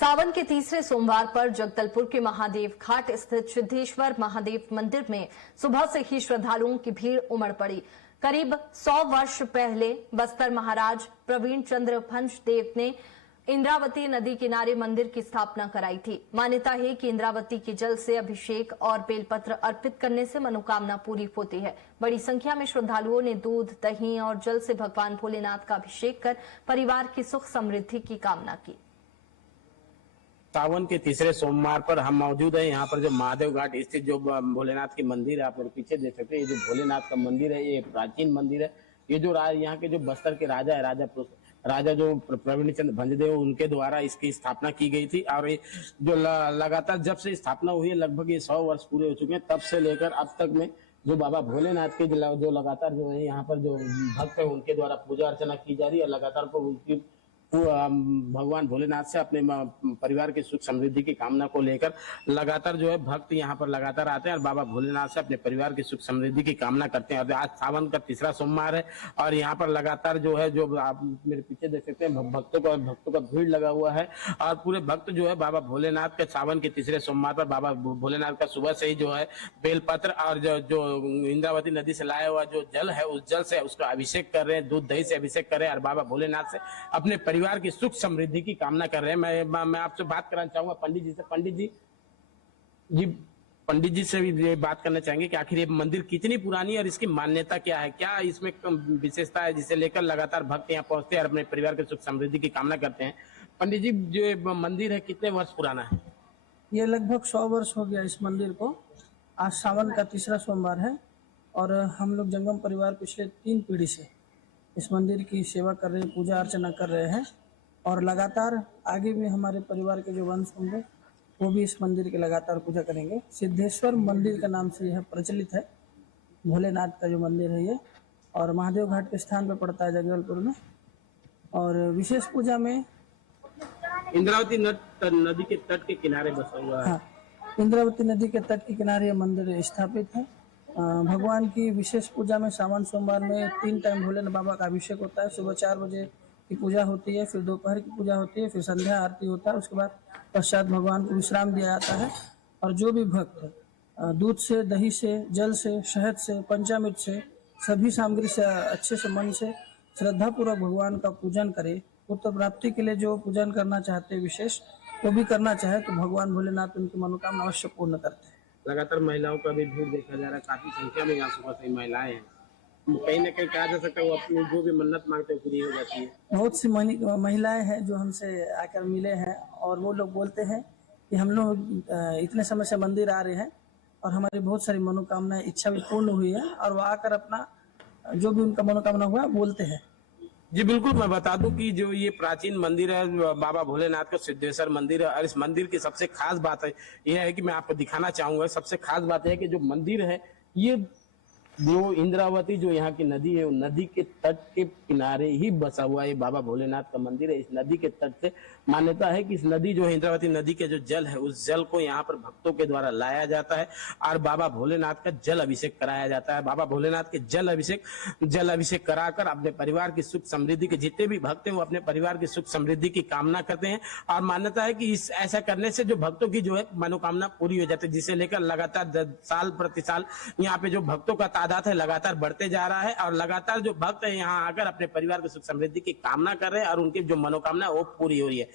सावन के तीसरे सोमवार पर जगदलपुर के महादेव घाट स्थित सिद्धेश्वर महादेव मंदिर में सुबह से ही श्रद्धालुओं की भीड़ उमड़ पड़ी। करीब 100 वर्ष पहले बस्तर महाराज प्रवीण चंद्र भंज देव ने इंद्रावती नदी किनारे मंदिर की स्थापना कराई थी। मान्यता है कि इंद्रावती के जल से अभिषेक और बेलपत्र अर्पित करने से मनोकामना पूरी होती है। बड़ी संख्या में श्रद्धालुओं ने दूध, दही और जल से भगवान भोलेनाथ का अभिषेक कर परिवार की सुख समृद्धि की कामना की। सावन के तीसरे सोमवार पर हम मौजूद हैं। यहाँ पर जो महादेव घाट स्थित जो भोलेनाथ की मंदिर है, आप मेरे पीछे देख सकते हैं। ये जो भोलेनाथ का मंदिर है, ये प्राचीन मंदिर है। ये जो यहाँ के जो बस्तर के राजा है, राजा जो प्रवीण चंद्र भंजदेव, उनके द्वारा इसकी स्थापना की गई थी। और ये जो लगातार जब से स्थापना हुई है, लगभग ये 100 वर्ष पूरे हो चुके हैं। तब से लेकर अब तक में जो बाबा भोलेनाथ के जो लगातार जो है यहाँ पर जो भक्त है, उनके द्वारा पूजा अर्चना की जा रही है। लगातार को उनकी भगवान भोलेनाथ से अपने परिवार की सुख समृद्धि की कामना को लेकर लगातार जो है भक्त यहाँ पर लगातार आते हैं और बाबा भोलेनाथ से अपने परिवार की सुख समृद्धि की कामना करते हैं। और आज सावन का तीसरा सोमवार है और यहाँ पर लगातार जो है, जो आप मेरे पीछे देख सकते हैं, भक्तों का भीड़ लगा हुआ है। और पूरे भक्त जो है बाबा भोलेनाथ के सावन के तीसरे सोमवार पर बाबा भोलेनाथ का सुबह से ही जो है बेलपत्र और जो इंद्रावती नदी से लाया हुआ जो जल है, उस जल से उसका अभिषेक कर रहे हैं, दूध दही से अभिषेक कर रहे हैं और बाबा भोलेनाथ से अपने परिवार की सुख समृद्धि की कामना कर रहे हैं। मैं आपसे बात कराना चाहूंगा पंडित जी से। पंडित जी से भी ये बात करना चाहेंगे कि आखिर ये मंदिर कितनी पुरानी है और इसकी मान्यता क्या है, क्या इसमें विशेषता है जिसे लेकर लगातार भक्त यहाँ पहुंचते हैं और अपने परिवार की सुख समृद्धि की कामना करते हैं। पंडित जी, जो मंदिर है कितने वर्ष पुराना है? ये लगभग 100 वर्ष हो गया इस मंदिर को। आज सावन का तीसरा सोमवार है और हम लोग जंगम परिवार पिछले 3 पीढ़ी से इस मंदिर की सेवा कर रहे हैं, पूजा अर्चना कर रहे हैं। और लगातार आगे भी हमारे परिवार के जो वंश होंगे वो भी इस मंदिर की लगातार पूजा करेंगे। सिद्धेश्वर मंदिर का नाम से यह प्रचलित है, भोलेनाथ का जो मंदिर है ये, और महादेव घाट के स्थान पर पड़ता है जगदलपुर में। और विशेष पूजा में इंद्रावती नदी के तट के किनारे बसा हुआ है। हाँ, इंद्रावती नदी के तट के किनारे यह मंदिर स्थापित है। भगवान की विशेष पूजा में सावन सोमवार में 3 टाइम भोलेनाथ बाबा का अभिषेक होता है। सुबह 4 बजे की पूजा होती है, फिर दोपहर की पूजा होती है, फिर संध्या आरती होता है। उसके बाद पश्चात भगवान को विश्राम दिया जाता है। और जो भी भक्त दूध से, दही से, जल से, शहद से, पंचामृत से, सभी सामग्री से अच्छे से मन से श्रद्धापूर्वक भगवान का पूजन करे, पुत्र प्राप्ति के लिए जो पूजन करना चाहते हैं विशेष, वो भी करना चाहे तो भगवान भोलेनाथ उनकी मनोकामना अवश्य पूर्ण करते हैं। लगातार महिलाओं का भी भीड़ देखा जा रहा है, काफी संख्या में यहाँ सुबह से महिलाएं हैं। कहीं ना कहीं कहा जा सकता है वो अपनी जो भी मन्नत मांगते हैं पूरी हो जाती है। बहुत सी महिलाएं हैं जो हमसे आकर मिले हैं और वो लोग बोलते हैं कि हम लोग इतने समय से मंदिर आ रहे हैं और हमारी बहुत सारी मनोकामनाएं, इच्छा भी पूर्ण हुई है। और वो आकर अपना जो भी उनका मनोकामना हुआ बोलते हैं। जी बिल्कुल, मैं बता दूं कि जो ये प्राचीन मंदिर है बाबा भोलेनाथ का सिद्धेश्वर मंदिर है। और इस मंदिर की सबसे खास बात है यह है कि मैं आपको दिखाना चाहूंगा। सबसे खास बात है कि जो मंदिर है, ये जो इंद्रावती जो यहाँ की नदी है, नदी के तट के किनारे ही बसा हुआ ये बाबा भोलेनाथ का मंदिर है। इस नदी के तट से मान्यता है कि इस नदी जो है, इंद्रावती नदी के जो जल है, उस जल को यहाँ पर भक्तों के द्वारा लाया जाता है और बाबा भोलेनाथ का जल अभिषेक कराया जाता है। बाबा भोलेनाथ के जल अभिषेक कराकर अपने परिवार की सुख समृद्धि के जितने भी भक्त हैं वो अपने परिवार की सुख समृद्धि की कामना करते हैं। और मान्यता है कि इस ऐसा करने से जो भक्तों की जो है मनोकामना पूरी हो जाती है, जिसे लेकर लगातार साल प्रति साल यहाँ पे जो भक्तों का तादाद है लगातार बढ़ते जा रहा है। और लगातार जो भक्त है यहाँ आकर अपने परिवार की सुख समृद्धि की कामना कर रहे हैं और उनकी जो मनोकामना है वो पूरी हो रही है।